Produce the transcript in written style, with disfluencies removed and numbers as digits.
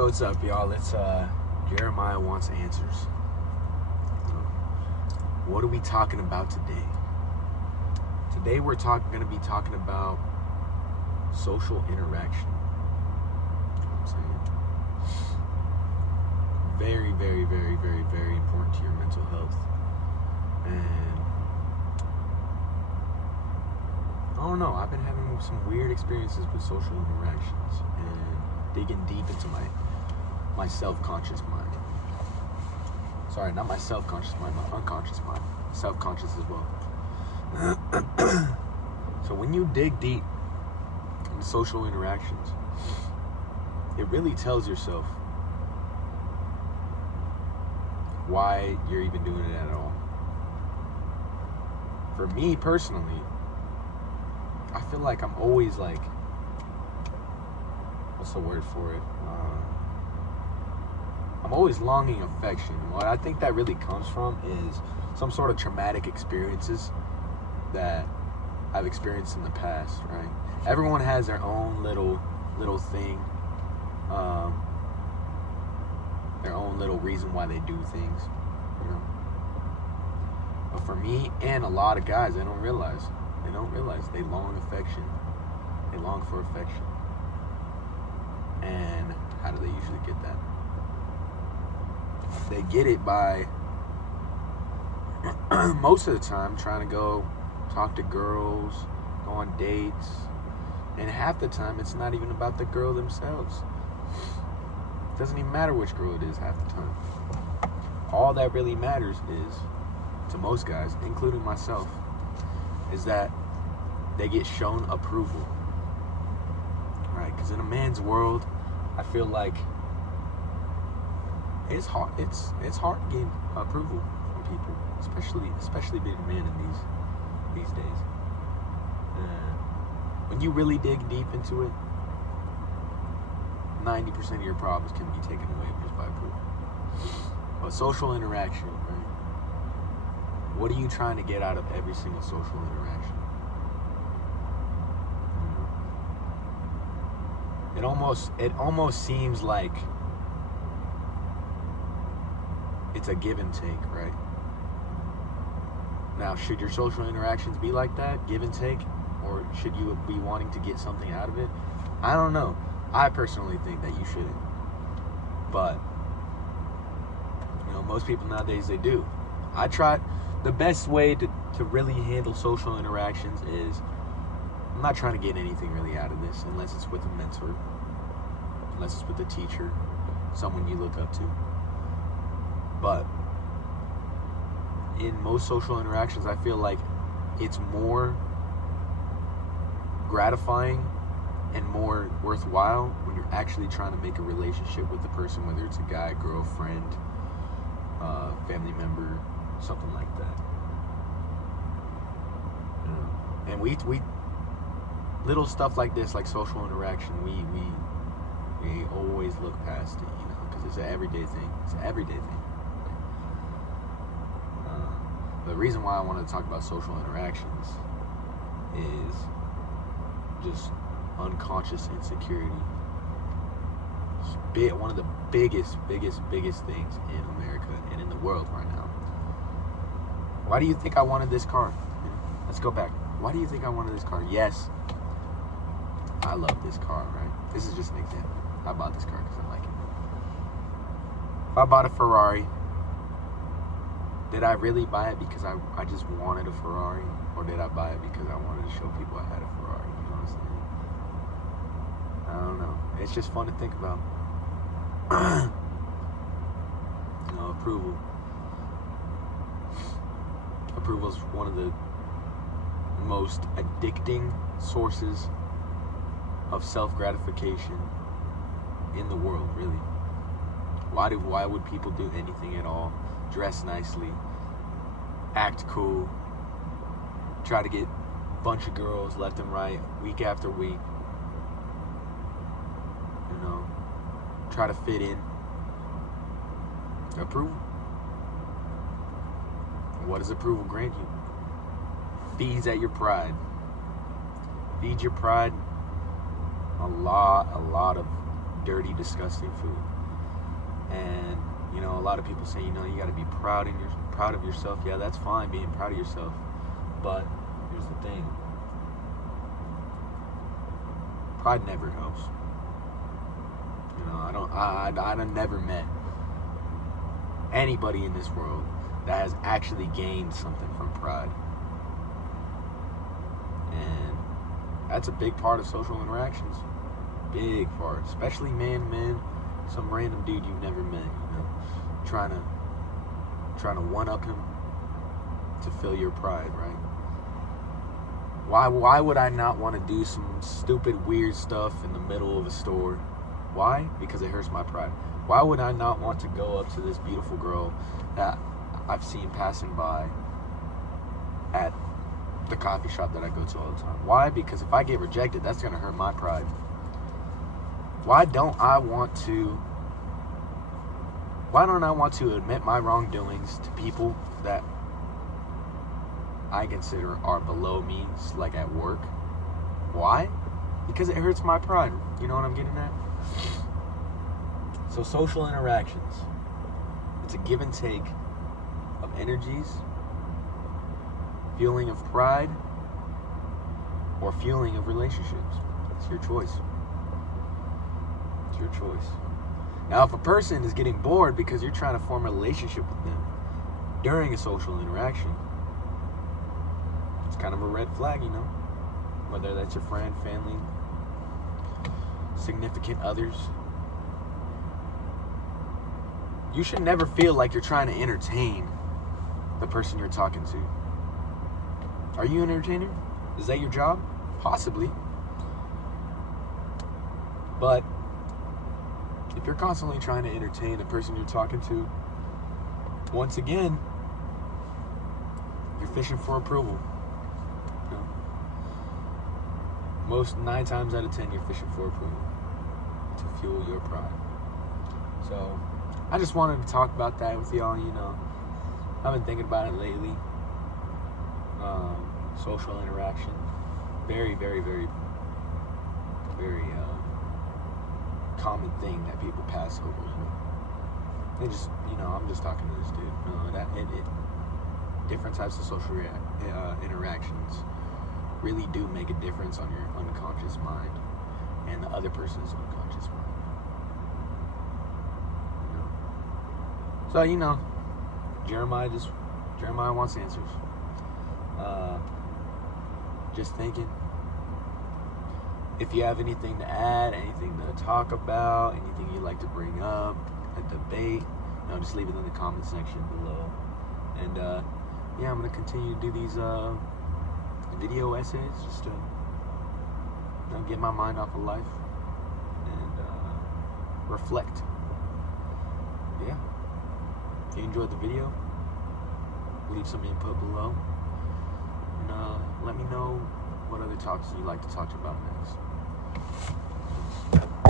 So what's up, y'all? It's Jeremiah Wants Answers. What are we talking about today? Today we're going to be talking about social interaction. You know what I'm saying? Very, very, very, very, very important to your mental health. And I don't know, I've been having some weird experiences with social interactions and digging deep into my self-conscious mind. Sorry, not my self-conscious mind, my unconscious mind. Self-conscious as well. So when you dig deep in social interactions, it really tells yourself why you're even doing it at all. For me personally, I feel like I'm always like, what's the word for it? I'm always longing affection. What I think that really comes from is some sort of traumatic experiences that I've experienced in the past, right? Everyone has their own little thing, their own little reason why they do things, you know. But for me and a lot of guys, they don't realize they long affection. They long for affection. And how do they usually get that? They get it by most of the time trying to go talk to girls, go on dates, and half the time it's not even about the girl themselves. It doesn't even matter which girl it is half the time. All that really matters is, to most guys, including myself, is that they get shown approval, right? Because in a man's world, I feel like it's hard. It's hard getting approval from people, especially being a man in these days. When you really dig deep into it, 90% of your problems can be taken away just by approval. But social interaction, right? What are you trying to get out of every single social interaction? It almost seems like it's a give and take, right? Now, should your social interactions be like that, give and take, or should you be wanting to get something out of it? I don't know. I personally think that you shouldn't. But, you know, most people nowadays, they do. The best way to really handle social interactions is, I'm not trying to get anything really out of this unless it's with a mentor, unless it's with a teacher, someone you look up to. But in most social interactions, I feel like it's more gratifying and more worthwhile when you're actually trying to make a relationship with the person, whether it's a guy, girlfriend, family member, something like that. And we little stuff like this, like social interaction, we always look past it, you know, because it's an everyday thing. It's an everyday thing. The reason why I wanted to talk about social interactions is just unconscious insecurity. It's one of the biggest things in America and in the world right now. Why do you think I wanted this car? Let's go back. Why do you think I wanted this car? Yes, I love this car, right? This is just an example. I bought this car because I like it. If I bought a Ferrari, did I really buy it because I just wanted a Ferrari? Or did I buy it because I wanted to show people I had a Ferrari? You know what I'm saying? I don't know. It's just fun to think about. You know, approval. Approval is one of the most addicting sources of self-gratification in the world, really. Why would people do anything at all? Dress nicely, act cool, try to get a bunch of girls left and right, week after week, you know, try to fit in. Approval. What does approval grant you? Feeds at your pride. Feed your pride a lot of dirty, disgusting food. And you know, a lot of people say, you know, you got to be proud of yourself. Yeah, that's fine, being proud of yourself. But here's the thing: pride never helps. You know, I've never met anybody in this world that has actually gained something from pride. And that's a big part of social interactions. Big part. Especially man to man. Some random dude you've never met, you know. Trying to one up him to fill your pride, right? Why would I not want to do some stupid weird stuff in the middle of a store? Why? Because it hurts my pride. Why would I not want to go up to this beautiful girl that I've seen passing by at the coffee shop that I go to all the time? Why? Because if I get rejected, that's going to hurt my pride. Why don't I want to admit my wrongdoings to people that I consider are below me, like at work? Why? Because it hurts my pride. You know what I'm getting at? So social interactions, it's a give and take of energies, fueling of pride, or fueling of relationships. It's your choice. It's your choice. Now, if a person is getting bored because you're trying to form a relationship with them during a social interaction, it's kind of a red flag, you know? Whether that's your friend, family, significant others. You should never feel like you're trying to entertain the person you're talking to. Are you an entertainer? Is that your job? Possibly. But if you're constantly trying to entertain the person you're talking to, once again, you're fishing for approval. You know? Most 9 times out of 10, you're fishing for approval to fuel your pride. So I just wanted to talk about that with y'all. You know, I've been thinking about it lately. Social interaction, very, very, very, very common thing that people pass over. You know, they just, you know, I'm just talking to this dude. You know, that different types of social interactions really do make a difference on your unconscious mind and the other person's unconscious mind. You know? So, you know, Jeremiah wants answers. Just thinking. If you have anything to add, anything to talk about, anything you'd like to bring up, a debate, you know, just leave it in the comment section below. And yeah, I'm gonna continue to do these video essays just to, you know, get my mind off of life and reflect. Yeah. If you enjoyed the video, leave some input below. And let me know what other topics you'd like to talk about next.